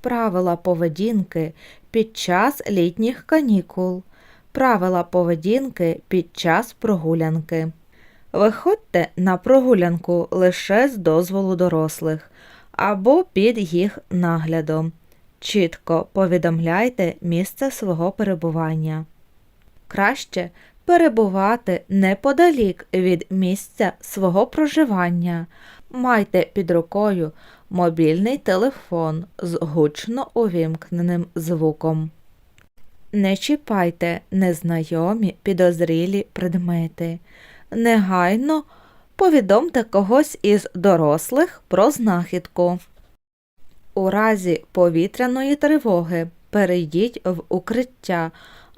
Правила поведінки під час літніх канікул. Правила поведінки під час прогулянки. Виходьте на прогулянку лише з дозволу дорослих або під їх наглядом. Чітко повідомляйте місце свого перебування. Краще перебувати неподалік від місця свого проживання. Майте під рукою мобільний телефон з гучно увімкненим звуком. Не чіпайте незнайомі підозрілі предмети. Негайно повідомте когось із дорослих про знахідку. У разі повітряної тривоги перейдіть в укриття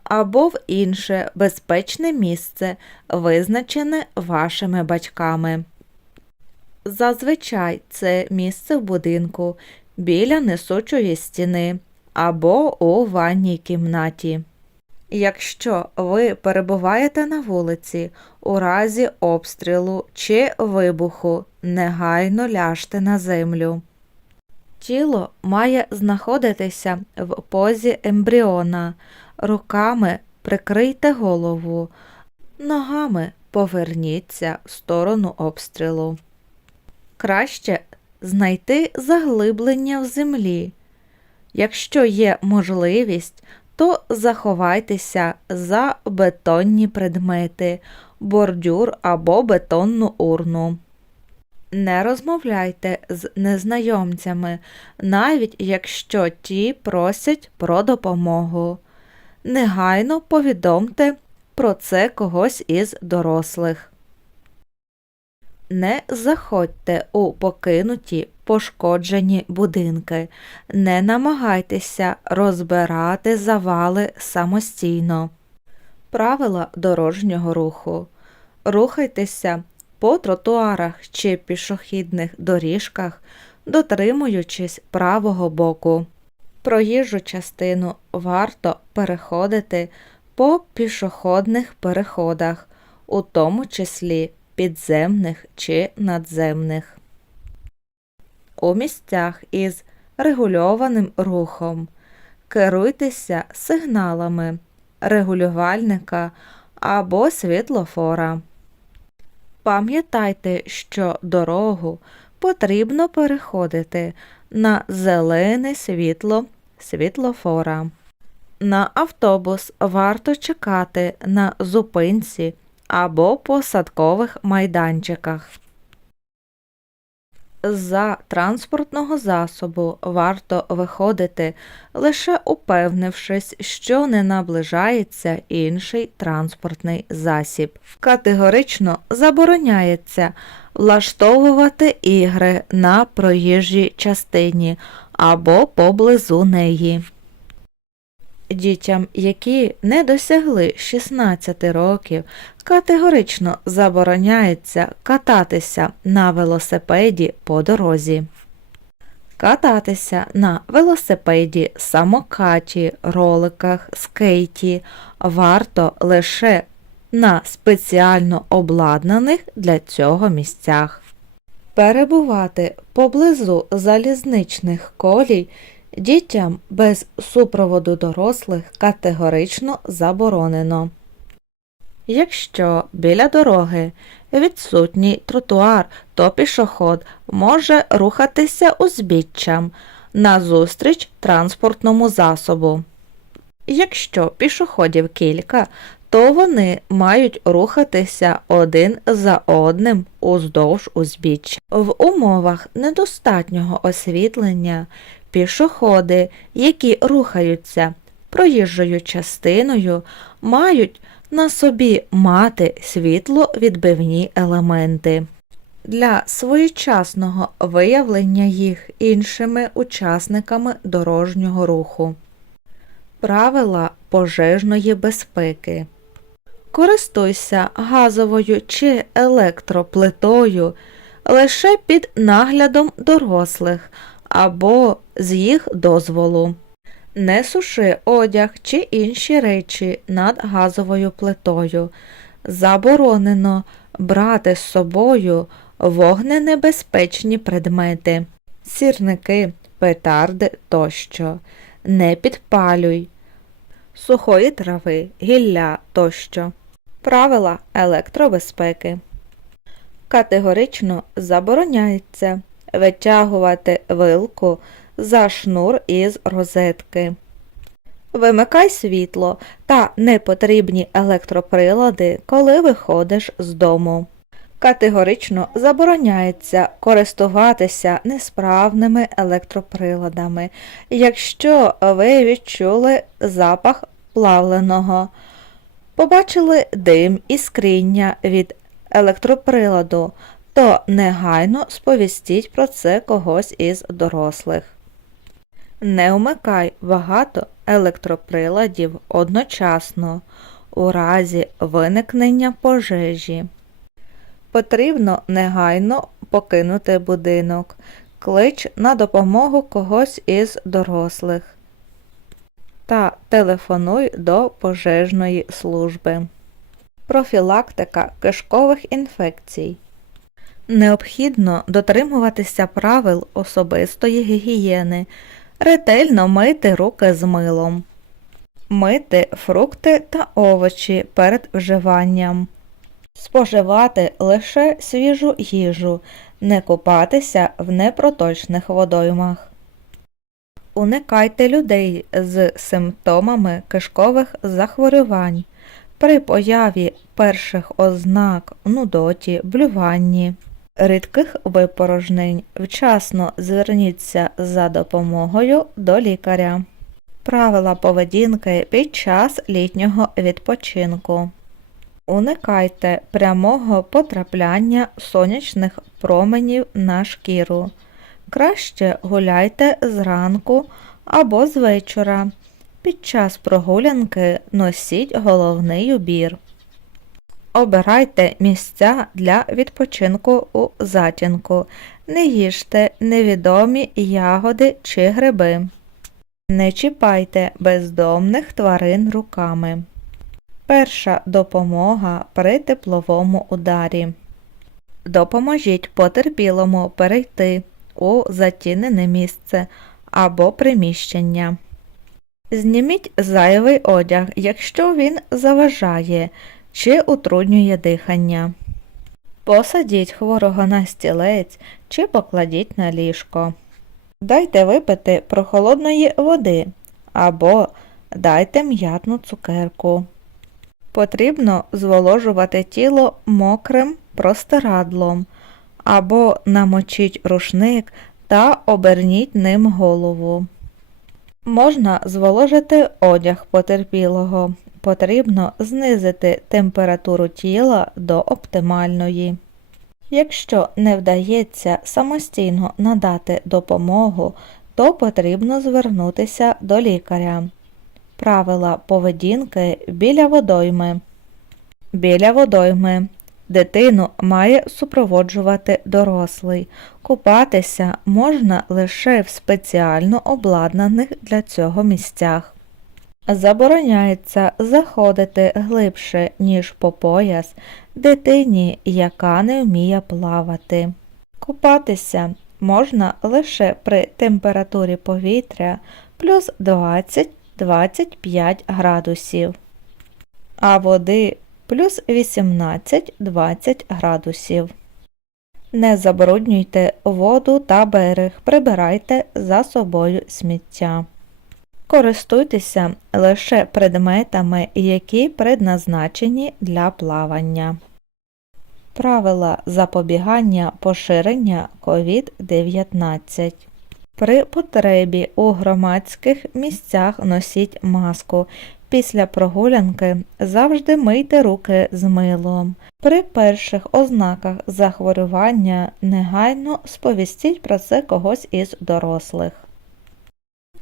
або в інше безпечне місце, визначене вашими батьками. Зазвичай це місце в будинку біля несучої стіни або у ванній кімнаті. Якщо ви перебуваєте на вулиці у разі обстрілу чи вибуху, негайно ляжте на землю. Тіло має знаходитися в позі ембріона. Руками прикрийте голову, ногами поверніться в сторону обстрілу. Краще знайти заглиблення в землі. Якщо є можливість, то заховайтеся за бетонні предмети, бордюр або бетонну урну. Не розмовляйте з незнайомцями, навіть якщо ті просять про допомогу. Негайно повідомте про це когось із дорослих. Не заходьте у покинуті пошкоджені будинки, не намагайтеся розбирати завали самостійно. Правила дорожнього руху. Рухайтеся по тротуарах чи пішохідних доріжках, дотримуючись правого боку. Проїжджу частину варто переходити по пішохідних переходах, у тому числі підземних чи надземних. У місцях із регульованим рухом керуйтеся сигналами регулювальника або світлофора. Пам'ятайте, що дорогу потрібно переходити на зелене світло світлофора. На автобус варто чекати на зупинці або посадкових майданчиках. За транспортного засобу варто виходити, лише упевнившись, що не наближається інший транспортний засіб. Категорично забороняється влаштовувати ігри на проїжджій частині або поблизу неї. Дітям, які не досягли 16 років, категорично забороняється кататися на велосипеді по дорозі. Кататися на велосипеді, самокаті, роликах, скейті варто лише на спеціально обладнаних для цього місцях. Перебувати поблизу залізничних колій дітям без супроводу дорослих категорично заборонено. Якщо біля дороги відсутній тротуар, то пішоход може рухатися узбіччям назустріч транспортному засобу. Якщо пішоходів кілька, то вони мають рухатися один за одним уздовж узбіччя. В умовах недостатнього освітлення пішоходи, які рухаються проїжджою частиною, мають на собі мати світловідбивні елементи. Для своєчасного виявлення їх іншими учасниками дорожнього руху. Правила пожежної безпеки. Користуйся газовою чи електроплитою лише під наглядом дорослих або з їх дозволу. Не суши одяг чи інші речі над газовою плитою. Заборонено брати з собою вогненебезпечні предмети, сірники, петарди тощо. Не підпалюй сухої трави, гілля тощо. Правила електробезпеки. Категорично забороняється витягувати вилку за шнур із розетки. Вимикай світло та непотрібні електроприлади, коли виходиш з дому. Категорично забороняється користуватися несправними електроприладами, якщо ви відчули запах плавленого, побачили дим і скріння від електроприладу, то негайно сповістіть про це когось із дорослих. Не вмикай багато електроприладів одночасно у разі виникнення пожежі. Потрібно негайно покинути будинок. Клич на допомогу когось із дорослих та телефонуй до пожежної служби. Профілактика кишкових інфекцій. Необхідно дотримуватися правил особистої гігієни, ретельно мити руки з милом, мити фрукти та овочі перед вживанням, споживати лише свіжу їжу, не купатися в непроточних водоймах. Уникайте людей з симптомами кишкових захворювань при появі перших ознак нудоті, блюванні, рідких випорожнень. Вчасно зверніться за допомогою до лікаря. Правила поведінки під час літнього відпочинку. Уникайте прямого потрапляння сонячних променів на шкіру. Краще гуляйте зранку або з вечора. Під час прогулянки носіть головний убір. Обирайте місця для відпочинку у затінку. Не їжте невідомі ягоди чи гриби. Не чіпайте бездомних тварин руками. Перша допомога при тепловому ударі. Допоможіть потерпілому перейти у затінене місце або приміщення. Зніміть зайвий одяг, якщо він заважає чи утруднює дихання. Посадіть хворого на стілець чи покладіть на ліжко. Дайте випити прохолодної води або дайте м'ятну цукерку. Потрібно зволожувати тіло мокрим простирадлом або намочіть рушник та оберніть ним голову. Можна зволожити одяг потерпілого. Потрібно знизити температуру тіла до оптимальної. Якщо не вдається самостійно надати допомогу, то потрібно звернутися до лікаря. Правила поведінки біля водойми. Біля водойми. Дитину має супроводжувати дорослий. Купатися можна лише в спеціально обладнаних для цього місцях. Забороняється заходити глибше, ніж по пояс, дитині, яка не вміє плавати. Купатися можна лише при температурі повітря плюс 20-25 градусів, а води плюс 18-20 градусів. Не забруднюйте воду та берег, прибирайте за собою сміття. Користуйтеся лише предметами, які предназначені для плавання. Правила запобігання поширення COVID-19 При потребі у громадських місцях носіть маску. Після прогулянки завжди мийте руки з милом. При перших ознаках захворювання негайно сповістіть про це когось із дорослих.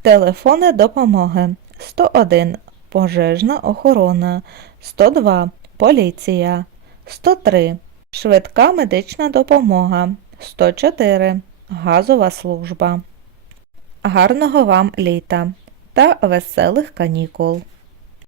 Телефони допомоги. 101 пожежна охорона, 102 поліція, 103 швидка медична допомога, 104 газова служба. Гарного вам літа та веселих канікул!